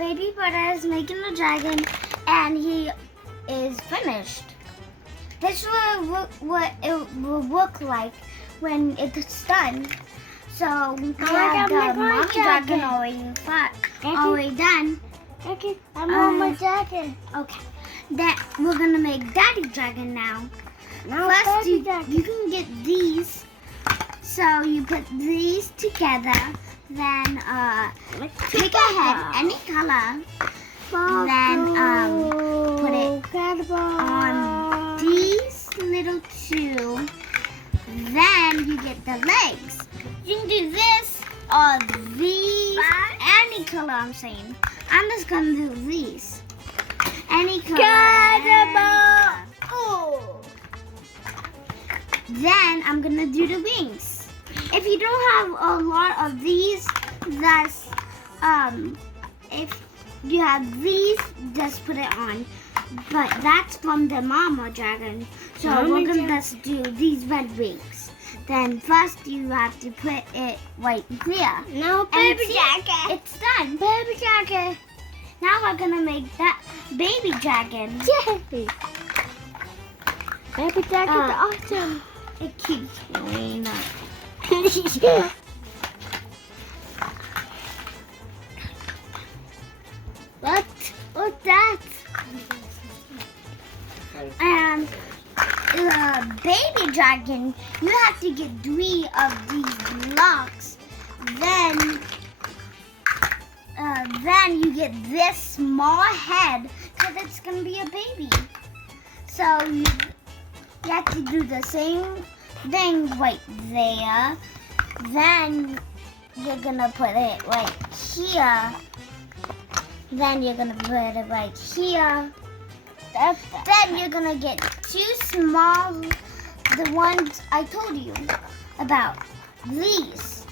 Baby Buddha is making a dragon, and he is finished. This is what it will look like when it's done. So we have the mommy dragon already done. Okay, I'm on my dragon. Okay, then we're gonna make daddy dragon now. First, you can get these. So you put these together. Then pick a head, any color. Then put it on these little two. Then you get the legs. You can do this or these. Any color, I'm saying. I'm just gonna do these. Any color. Oh. Then I'm gonna do the wings. If you don't have a lot of these, that's if you have these, just put it on. But that's from the mama dragon. So we're gonna just do these red wings. Then first you have to put it right there. No, baby dragon. It's done. Baby dragon. Now we're gonna make that baby dragon. Baby dragon's awesome. It keeps going up. What's that? And the baby dragon, you have to get 3 of these blocks. Then you get this small head because it's gonna be a baby. So you have to do the same thing right there. Then you're gonna put it right here. Then you're gonna put it right here. Then you're gonna get 2 small, the ones I told you about, these.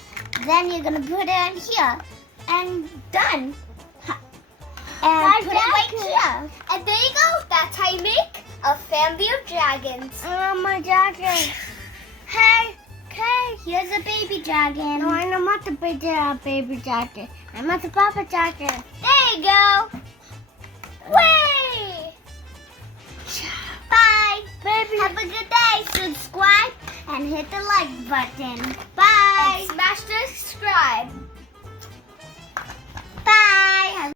Then you're gonna put it on here, and done. And put it right here. And there you go. That's how you make a family of dragons. Oh, my dragon. Hey, here's a baby dragon. No, I don't want the baby dragon. I want the papa dragon. There you go. Way! Bye. Baby. Have a good day. Subscribe and hit the like button. Bye. And smash the subscribe.